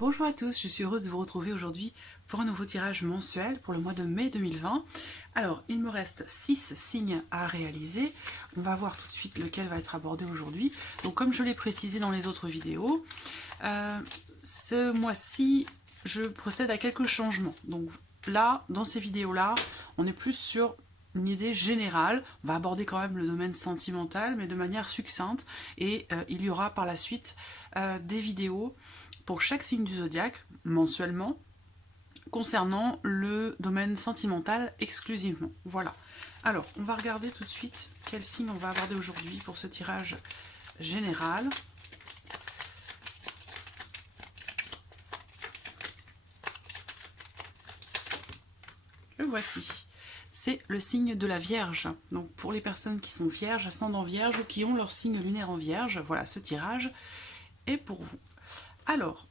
Bonjour à tous, je suis heureuse de vous retrouver aujourd'hui pour un nouveau tirage mensuel pour le mois de mai 2020. Alors, il me reste 6 signes à réaliser. On va voir tout de suite lequel va être abordé aujourd'hui. Donc, comme je l'ai précisé dans les autres vidéos, ce mois-ci, je procède à quelques changements. Donc là, dans ces vidéos-là, on est plus sur une idée générale. On va aborder quand même le domaine sentimental, mais de manière succincte. Et il y aura par la suite des vidéos pour chaque signe du zodiaque, mensuellement, concernant le domaine sentimental exclusivement. Voilà. Alors, on va regarder tout de suite quel signe on va aborder aujourd'hui pour ce tirage général. Le voici. C'est le signe de la Vierge. Donc, pour les personnes qui sont vierges, ascendant vierge ou qui ont leur signe lunaire en vierge, voilà, ce tirage est pour vous. Alors,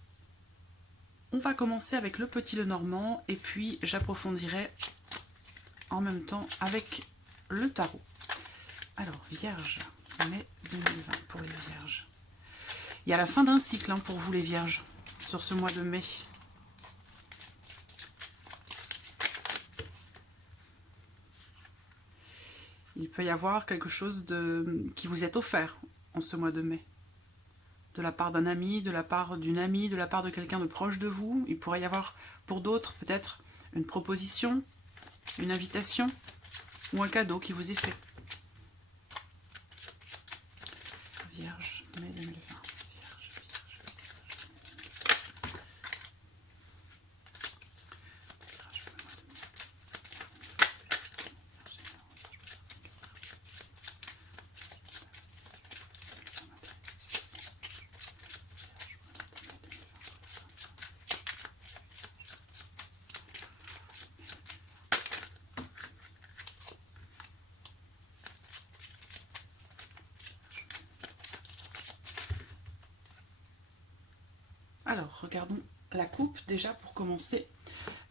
on va commencer avec le petit Lenormand et puis j'approfondirai en même temps avec le tarot. Alors, Vierge, mai 2020 pour les Vierges. Il y a la fin d'un cycle pour vous les Vierges, sur ce mois de mai. Il peut y avoir quelque chose qui vous est offert en ce mois de mai. De la part d'un ami, de la part d'une amie, de la part de quelqu'un de proche de vous. Il pourrait y avoir pour d'autres peut-être une proposition, une invitation ou un cadeau qui vous est fait. Vierge, mai 2020. Alors, regardons la coupe déjà pour commencer.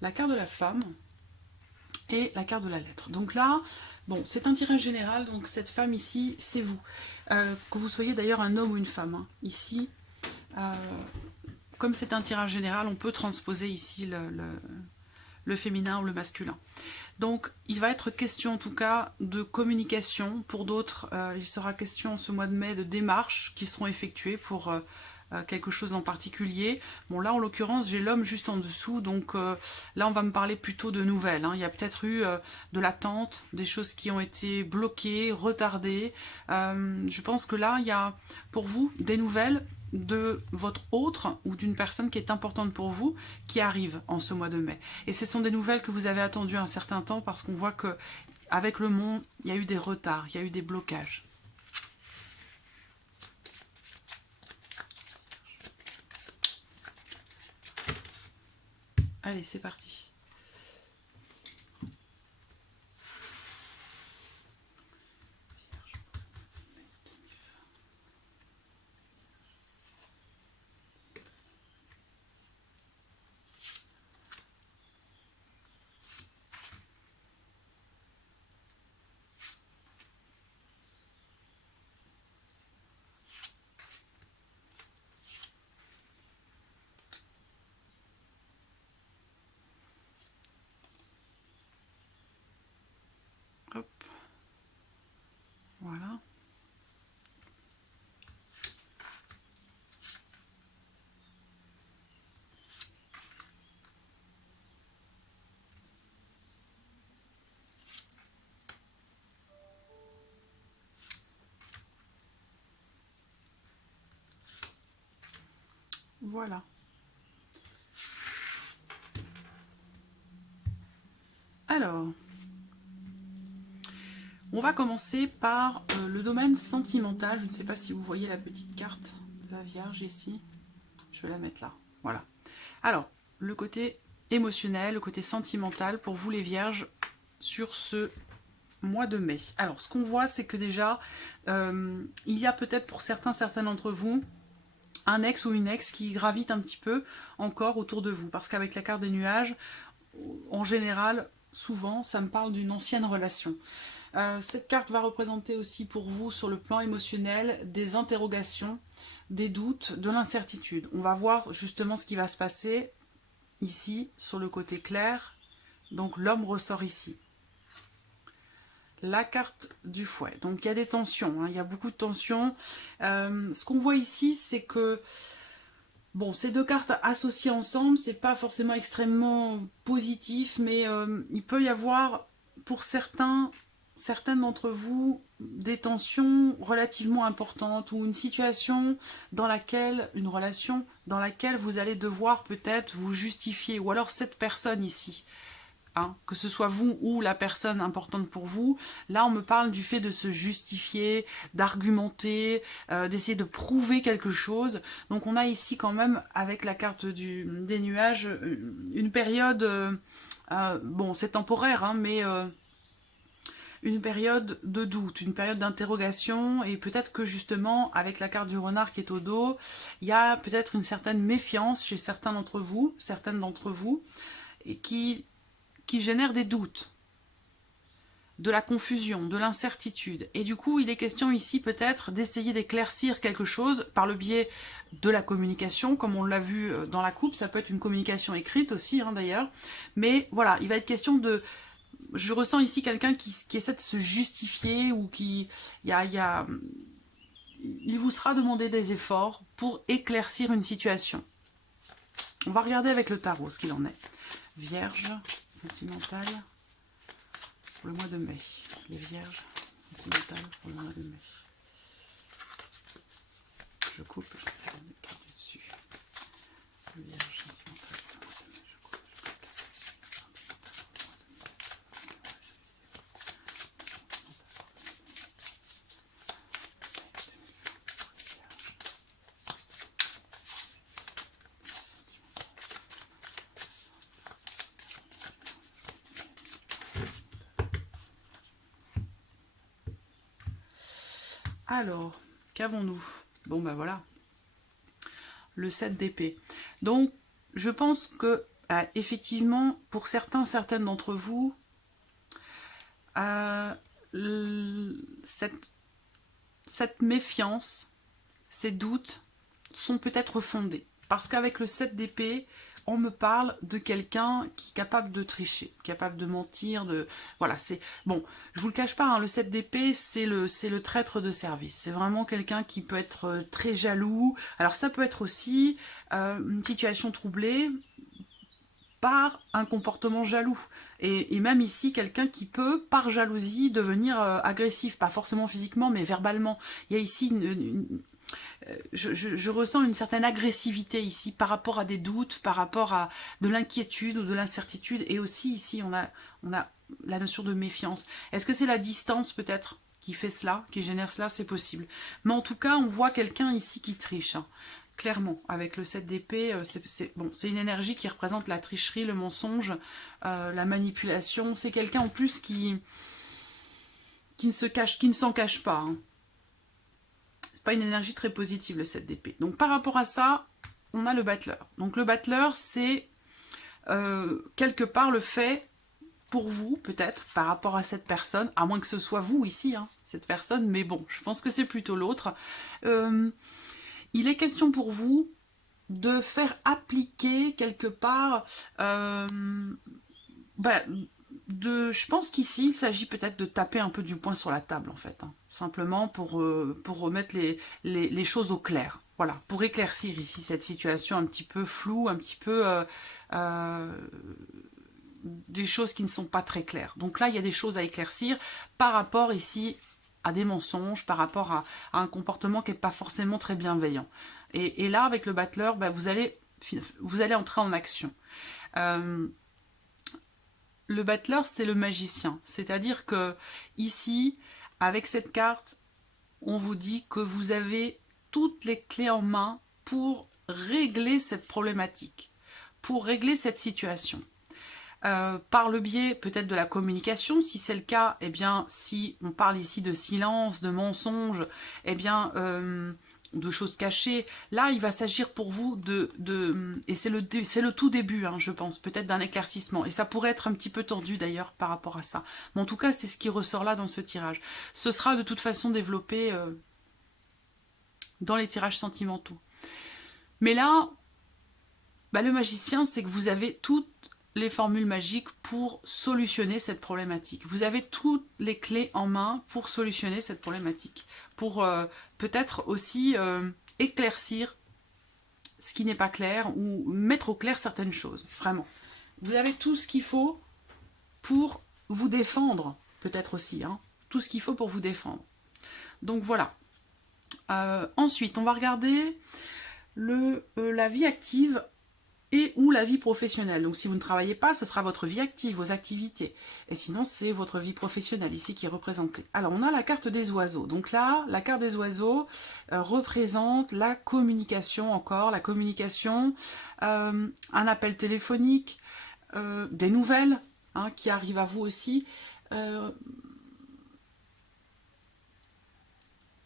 La carte de la femme et la carte de la lettre. Donc là, bon, c'est un tirage général, donc cette femme ici, c'est vous. Que vous soyez d'ailleurs un homme ou une femme, ici, comme c'est un tirage général, on peut transposer ici le féminin ou le masculin. Donc, il va être question en tout cas de communication. Pour d'autres, il sera question ce mois de mai de démarches qui seront effectuées pour quelque chose en particulier. Bon, là, en l'occurrence, j'ai l'homme juste en dessous, donc là, on va me parler plutôt de nouvelles. Il y a peut-être eu de l'attente, des choses qui ont été bloquées, retardées. Je pense que là, il y a pour vous des nouvelles de votre autre ou d'une personne qui est importante pour vous qui arrive en ce mois de mai. Et ce sont des nouvelles que vous avez attendues un certain temps parce qu'on voit que avec le monde, il y a eu des retards, il y a eu des blocages. Allez, c'est parti. Hop. Voilà. Voilà. Alors, on va commencer par le domaine sentimental. Je ne sais pas si vous voyez la petite carte de la Vierge ici. Je vais la mettre là. Voilà. Alors, le côté émotionnel, le côté sentimental pour vous les Vierges sur ce mois de mai. Alors, ce qu'on voit, c'est que déjà, il y a peut-être pour certains d'entre vous, un ex ou une ex qui gravite un petit peu encore autour de vous. Parce qu'avec la carte des nuages, en général, souvent, ça me parle d'une ancienne relation. Cette carte va représenter aussi pour vous, sur le plan émotionnel, des interrogations, des doutes, de l'incertitude. On va voir justement ce qui va se passer ici, sur le côté clair. Donc l'homme ressort ici. La carte du fouet. Donc il y a des tensions, hein, il y a beaucoup de tensions. Ce qu'on voit ici, c'est que bon, ces deux cartes associées ensemble, c'est pas forcément extrêmement positif, mais il peut y avoir pour certaines d'entre vous, des tensions relativement importantes ou une situation dans laquelle, une relation dans laquelle vous allez devoir peut-être vous justifier, ou alors cette personne ici. Hein, que ce soit vous ou la personne importante pour vous, là on me parle du fait de se justifier, d'argumenter, d'essayer de prouver quelque chose. Donc on a ici quand même, avec la carte des nuages, une période, bon c'est temporaire, hein, mais une période de doute, une période d'interrogation, et peut-être que justement, avec la carte du renard qui est au dos, il y a peut-être une certaine méfiance chez certains d'entre vous, certaines d'entre vous, et qui génère des doutes, de la confusion, de l'incertitude. Et du coup, il est question ici peut-être d'essayer d'éclaircir quelque chose par le biais de la communication, comme on l'a vu dans la coupe. Ça peut être une communication écrite aussi, hein, d'ailleurs. Mais voilà, il va être question de... Je ressens ici quelqu'un qui essaie de se justifier, ou qui... Il vous sera demandé des efforts pour éclaircir une situation. On va regarder avec le tarot ce qu'il en est. Vierge, sentimentale, pour le mois de mai. Les vierges, sentimentales, pour le mois de mai. Je coupe, je fais une carte dessus. Les vierges, sentimentales, pour le mois de mai. Je coupe, alors, qu'avons-nous? Bon ben voilà, le 7 d'épée. Donc, je pense que, effectivement, pour certaines d'entre vous, cette méfiance, ces doutes sont peut-être fondés. Parce qu'avec le 7 d'épée, on me parle de quelqu'un qui est capable de tricher, capable de mentir, de... Voilà, c'est... Bon, je vous le cache pas, hein, le 7 d'épée, c'est le traître de service. C'est vraiment quelqu'un qui peut être très jaloux. Alors ça peut être aussi une situation troublée par un comportement jaloux. Et même ici, quelqu'un qui peut, par jalousie, devenir agressif. Pas forcément physiquement, mais verbalement. Il y a ici je ressens une certaine agressivité ici par rapport à des doutes, par rapport à de l'inquiétude ou de l'incertitude. Et aussi ici, on a la notion de méfiance. Est-ce que c'est la distance peut-être qui fait cela, qui génère cela? C'est possible. Mais en tout cas, on voit quelqu'un ici qui triche. Hein. Clairement, avec le 7 d'épée, c'est une énergie qui représente la tricherie, le mensonge, la manipulation. C'est quelqu'un en plus qui ne s'en cache pas. Hein. C'est pas une énergie très positive, le 7 d'épée. Donc par rapport à ça, on a le battleur. Donc le battleur, c'est quelque part le fait pour vous, peut-être, par rapport à cette personne, à moins que ce soit vous ici, hein, cette personne, mais bon, je pense que c'est plutôt l'autre. Il est question pour vous de faire appliquer quelque part... je pense qu'ici, il s'agit peut-être de taper un peu du poing sur la table, en fait. Hein, simplement pour remettre les choses au clair. Voilà, pour éclaircir ici cette situation un petit peu floue, un petit peu... des choses qui ne sont pas très claires. Donc là, il y a des choses à éclaircir par rapport ici à des mensonges, par rapport à un comportement qui n'est pas forcément très bienveillant. Et là, avec le battleur, vous allez entrer en action. Le battleur, c'est le magicien. C'est-à-dire que ici, avec cette carte, on vous dit que vous avez toutes les clés en main pour régler cette problématique, pour régler cette situation. Par le biais peut-être de la communication, si c'est le cas, eh bien, si on parle ici de silence, de mensonge, eh bien, de choses cachées, là, il va s'agir pour vous et c'est le tout début, hein, je pense, peut-être d'un éclaircissement, et ça pourrait être un petit peu tendu d'ailleurs par rapport à ça, mais en tout cas, c'est ce qui ressort là dans ce tirage. Ce sera de toute façon développé dans les tirages sentimentaux. Mais là, bah, le magicien, c'est que vous avez toutes les formules magiques pour solutionner cette problématique. Vous avez toutes les clés en main pour solutionner cette problématique. Pour peut-être aussi éclaircir ce qui n'est pas clair ou mettre au clair certaines choses, vraiment. Vous avez tout ce qu'il faut pour vous défendre, peut-être aussi, hein, tout ce qu'il faut pour vous défendre. Donc voilà. Ensuite, on va regarder la vie active et ou la vie professionnelle. Donc si vous ne travaillez pas, ce sera votre vie active, vos activités. Et sinon, c'est votre vie professionnelle ici qui est représentée. Alors, on a la carte des oiseaux. Donc là, la carte des oiseaux représente la communication encore, la communication, un appel téléphonique, des nouvelles hein, qui arrivent à vous aussi.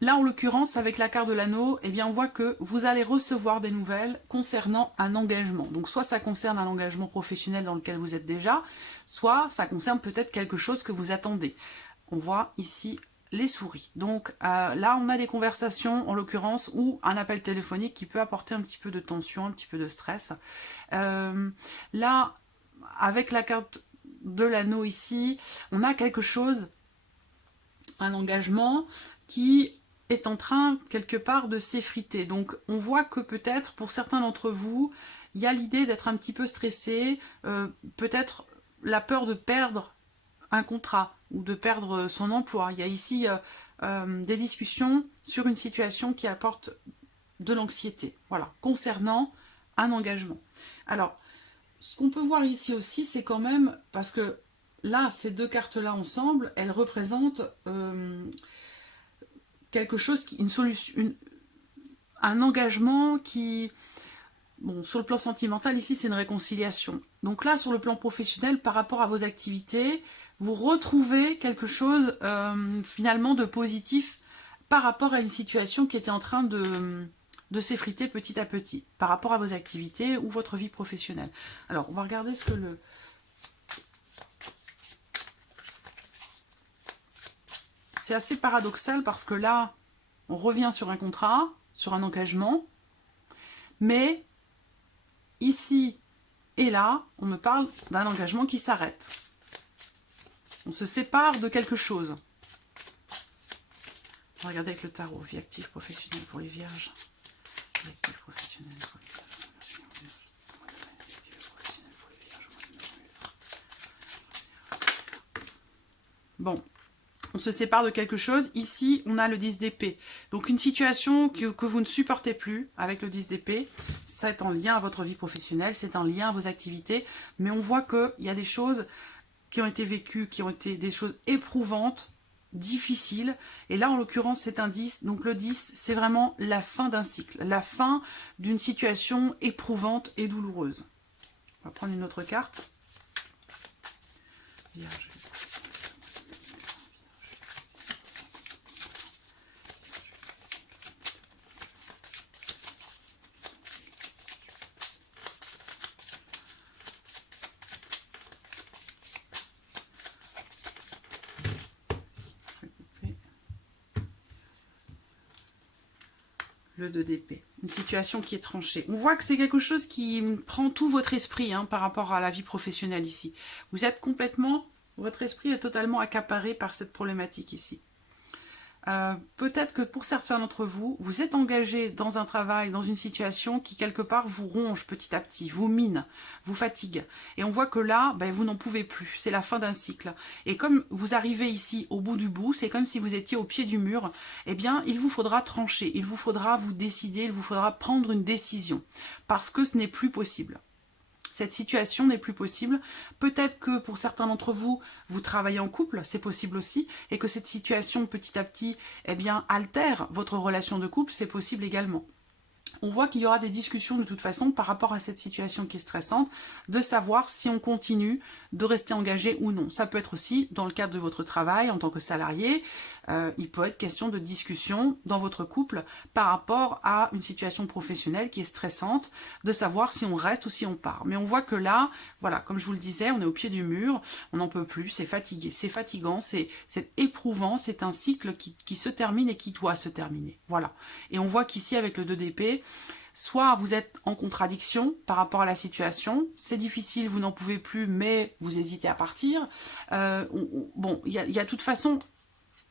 Là, en l'occurrence, avec la carte de l'anneau, eh bien, on voit que vous allez recevoir des nouvelles concernant un engagement. Donc, soit ça concerne un engagement professionnel dans lequel vous êtes déjà, soit ça concerne peut-être quelque chose que vous attendez. On voit ici les souris. Donc, là, on a des conversations, en l'occurrence, ou un appel téléphonique qui peut apporter un petit peu de tension, un petit peu de stress. Là, avec la carte de l'anneau ici, on a quelque chose, un engagement qui est en train quelque part de s'effriter. Donc on voit que peut-être pour certains d'entre vous, il y a l'idée d'être un petit peu stressé, peut-être la peur de perdre un contrat ou de perdre son emploi. Il y a ici des discussions sur une situation qui apporte de l'anxiété, voilà, concernant un engagement. Alors, ce qu'on peut voir ici aussi, c'est quand même, parce que là, ces deux cartes-là ensemble, elles représentent quelque chose, une solution, un engagement qui, bon, sur le plan sentimental, ici, c'est une réconciliation. Donc là, sur le plan professionnel, par rapport à vos activités, vous retrouvez quelque chose, finalement, de positif par rapport à une situation qui était en train de s'effriter petit à petit, par rapport à vos activités ou votre vie professionnelle. Alors, on va regarder ce que le... C'est assez paradoxal parce que là, on revient sur un contrat, sur un engagement, mais ici et là, on me parle d'un engagement qui s'arrête. On se sépare de quelque chose. On va regarder avec le tarot, vie active professionnelle pour les vierges. Vie active professionnelle pour les vierges. Bon. On se sépare de quelque chose. Ici, on a le 10 d'épée. Donc, une situation que vous ne supportez plus avec le 10 d'épée, c'est en lien à votre vie professionnelle, c'est en lien à vos activités. Mais on voit qu'il y a des choses qui ont été vécues, qui ont été des choses éprouvantes, difficiles. Et là, en l'occurrence, c'est un 10. Donc, le 10, c'est vraiment la fin d'un cycle, la fin d'une situation éprouvante et douloureuse. On va prendre une autre carte. Vierge. Le 2 d'épée, une situation qui est tranchée. On voit que c'est quelque chose qui prend tout votre esprit hein, par rapport à la vie professionnelle ici. Vous êtes complètement, votre esprit est totalement accaparé par cette problématique ici. Peut-être que pour certains d'entre vous, vous êtes engagé dans un travail, dans une situation qui quelque part vous ronge petit à petit, vous mine, vous fatigue. Et on voit que là, ben, vous n'en pouvez plus, c'est la fin d'un cycle. Et comme vous arrivez ici au bout du bout, c'est comme si vous étiez au pied du mur, eh bien il vous faudra trancher, il vous faudra vous décider, il vous faudra prendre une décision, parce que ce n'est plus possible. Cette situation n'est plus possible. Peut-être que pour certains d'entre vous, vous travaillez en couple, c'est possible aussi, et que cette situation petit à petit, eh bien, altère votre relation de couple, c'est possible également. On voit qu'il y aura des discussions de toute façon par rapport à cette situation qui est stressante, de savoir si on continue de rester engagé ou non. Ça peut être aussi dans le cadre de votre travail en tant que salarié, il peut être question de discussion dans votre couple par rapport à une situation professionnelle qui est stressante, de savoir si on reste ou si on part. Mais on voit que là, voilà, comme je vous le disais, on est au pied du mur, on n'en peut plus, c'est fatigué, c'est fatigant, c'est éprouvant, c'est un cycle qui se termine et qui doit se terminer. Voilà. Et on voit qu'ici, avec le 2 d'épée, soit vous êtes en contradiction par rapport à la situation, c'est difficile, vous n'en pouvez plus, mais vous hésitez à partir. Bon, il y a de toute façon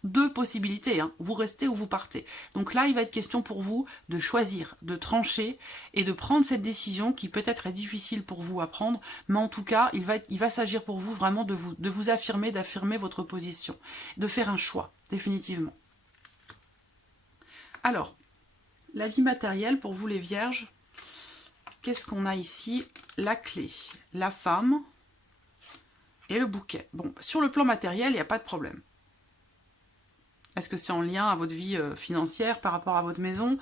deux possibilités, hein. Vous restez ou vous partez. Donc là, il va être question pour vous de choisir, de trancher et de prendre cette décision qui peut-être est difficile pour vous à prendre, mais en tout cas, il va s'agir pour vous vraiment de vous affirmer, d'affirmer votre position, de faire un choix, définitivement. Alors, la vie matérielle pour vous les vierges, qu'est-ce qu'on a ici? La clé, la femme et le bouquet. Bon, sur le plan matériel, il n'y a pas de problème. Est-ce que c'est en lien à votre vie financière par rapport à votre maison?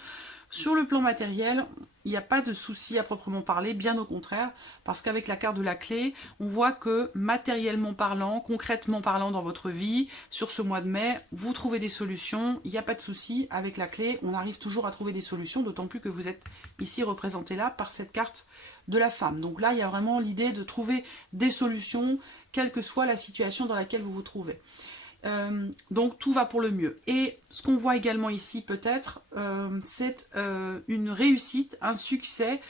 Sur le plan matériel, il n'y a pas de souci à proprement parler, bien au contraire, parce qu'avec la carte de la clé, on voit que matériellement parlant, concrètement parlant dans votre vie, sur ce mois de mai, vous trouvez des solutions, il n'y a pas de souci, avec la clé, on arrive toujours à trouver des solutions, d'autant plus que vous êtes ici représenté là par cette carte de la femme. Donc là, il y a vraiment l'idée de trouver des solutions, quelle que soit la situation dans laquelle vous vous trouvez. Donc tout va pour le mieux. Et ce qu'on voit également ici peut-être, c'est une réussite, un succès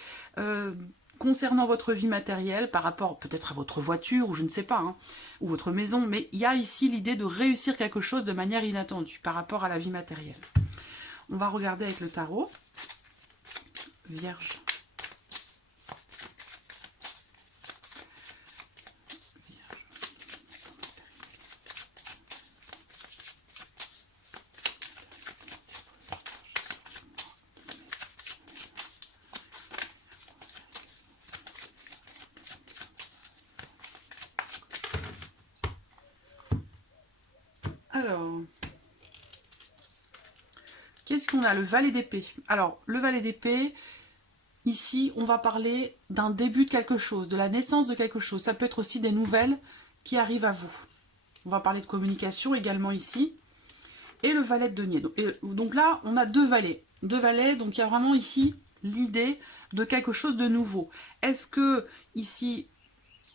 concernant votre vie matérielle par rapport peut-être à votre voiture ou je ne sais pas, hein, ou votre maison, mais il y a ici l'idée de réussir quelque chose de manière inattendue par rapport à la vie matérielle. On va regarder avec le tarot. Vierge. Alors, qu'est-ce qu'on a? Le valet d'épée. Alors, le valet d'épée, ici, on va parler d'un début de quelque chose, de la naissance de quelque chose. Ça peut être aussi des nouvelles qui arrivent à vous. On va parler de communication également ici. Et le valet de denier. Donc là, on a deux valets. Deux valets, donc il y a vraiment ici l'idée de quelque chose de nouveau. Est-ce que ici,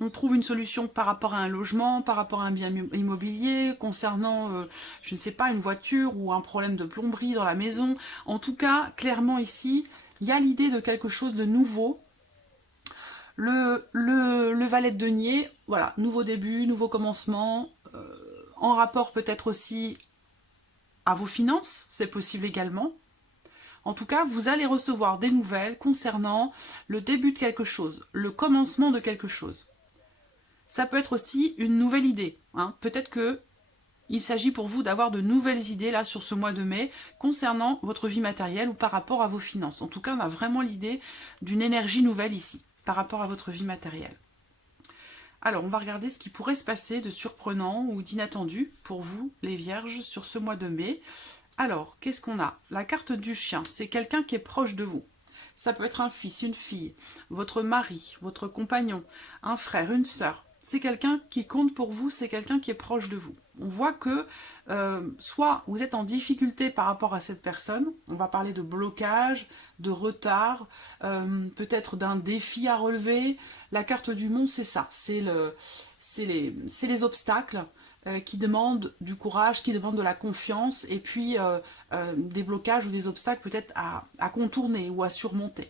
on trouve une solution par rapport à un logement, par rapport à un bien immobilier, concernant, je ne sais pas, une voiture ou un problème de plomberie dans la maison. En tout cas, clairement ici, il y a l'idée de quelque chose de nouveau. Le valet de denier, voilà, nouveau début, nouveau commencement, en rapport peut-être aussi à vos finances, c'est possible également. En tout cas, vous allez recevoir des nouvelles concernant le début de quelque chose, le commencement de quelque chose. Ça peut être aussi une nouvelle idée, hein. Peut-être que il s'agit pour vous d'avoir de nouvelles idées là sur ce mois de mai concernant votre vie matérielle ou par rapport à vos finances. En tout cas, on a vraiment l'idée d'une énergie nouvelle ici par rapport à votre vie matérielle. Alors, on va regarder ce qui pourrait se passer de surprenant ou d'inattendu pour vous, les vierges, sur ce mois de mai. Alors, qu'est-ce qu'on a? La carte du chien, c'est quelqu'un qui est proche de vous. Ça peut être un fils, une fille, votre mari, votre compagnon, un frère, une sœur. C'est quelqu'un qui compte pour vous, c'est quelqu'un qui est proche de vous. On voit que soit vous êtes en difficulté par rapport à cette personne, on va parler de blocage, de retard, peut-être d'un défi à relever. La carte du monde, c'est ça, c'est les obstacles qui demandent du courage, qui demandent de la confiance, et puis des blocages ou des obstacles peut-être à contourner ou à surmonter.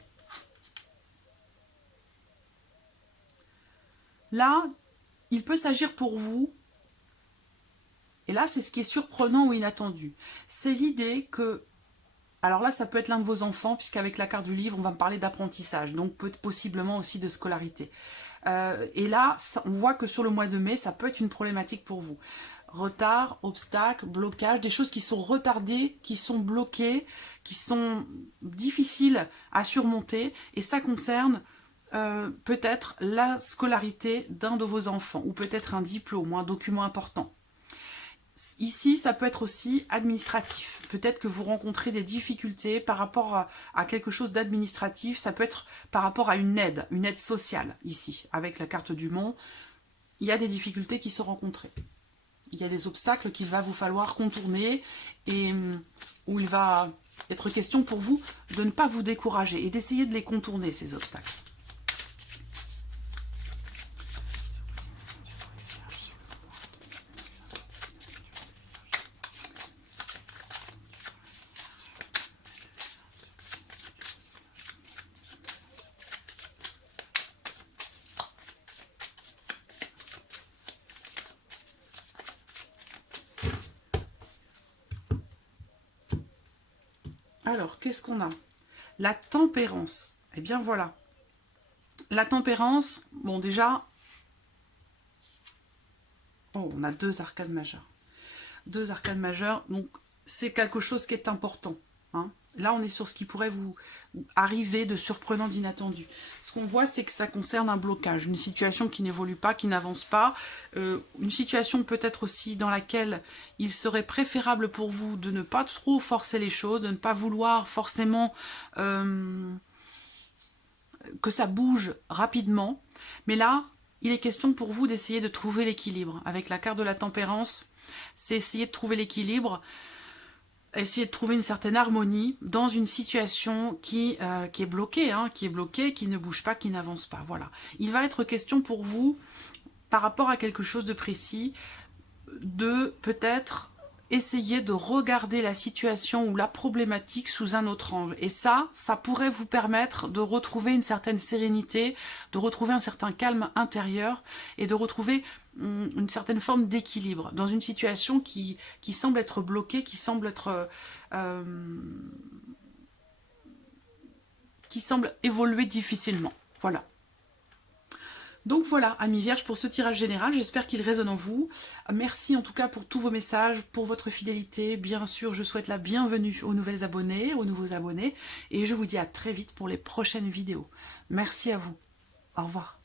Là, il peut s'agir pour vous, et là c'est ce qui est surprenant ou inattendu, c'est l'idée que, alors là ça peut être l'un de vos enfants, puisqu'avec la carte du livre on va me parler d'apprentissage, donc possiblement aussi de scolarité. Et là, on voit que sur le mois de mai, ça peut être une problématique pour vous. Retard, obstacle, blocage, des choses qui sont retardées, qui sont bloquées, qui sont difficiles à surmonter, et ça concerne peut-être la scolarité d'un de vos enfants, ou peut-être un diplôme, ou un document important. Ici, ça peut être aussi administratif. Peut-être que vous rencontrez des difficultés par rapport à quelque chose d'administratif. Ça peut être par rapport à une aide sociale, ici, avec la carte du Mont. Il y a des difficultés qui sont rencontrées. Il y a des obstacles qu'il va vous falloir contourner et où il va être question pour vous de ne pas vous décourager et d'essayer de les contourner, ces obstacles. Alors, qu'est-ce qu'on a? La tempérance. Eh bien, voilà. La tempérance, bon, déjà... Oh, on a 2 arcanes majeures. 2 arcanes majeures, donc c'est quelque chose qui est important. Hein. Là, on est sur ce qui pourrait vous arriver de surprenant, d'inattendu. Ce qu'on voit, c'est que ça concerne un blocage, une situation qui n'évolue pas, qui n'avance pas, une situation peut-être aussi dans laquelle il serait préférable pour vous de ne pas trop forcer les choses, de ne pas vouloir forcément que ça bouge rapidement. Mais là, il est question pour vous d'essayer de trouver l'équilibre. Avec la carte de la tempérance, c'est essayer de trouver l'équilibre, essayer de trouver une certaine harmonie dans une situation qui est bloquée, hein, qui ne bouge pas, qui n'avance pas. Voilà. Il va être question pour vous, par rapport à quelque chose de précis, de peut-être essayer de regarder la situation ou la problématique sous un autre angle. Et ça pourrait vous permettre de retrouver une certaine sérénité, de retrouver un certain calme intérieur et de retrouver une certaine forme d'équilibre dans une situation qui semble être bloquée, qui semble évoluer difficilement. Voilà. Donc voilà, amis vierges, pour ce tirage général, j'espère qu'il résonne en vous. Merci en tout cas pour tous vos messages, pour votre fidélité. Bien sûr, je souhaite la bienvenue aux nouvelles abonnés, aux nouveaux abonnés. Et je vous dis à très vite pour les prochaines vidéos. Merci à vous. Au revoir.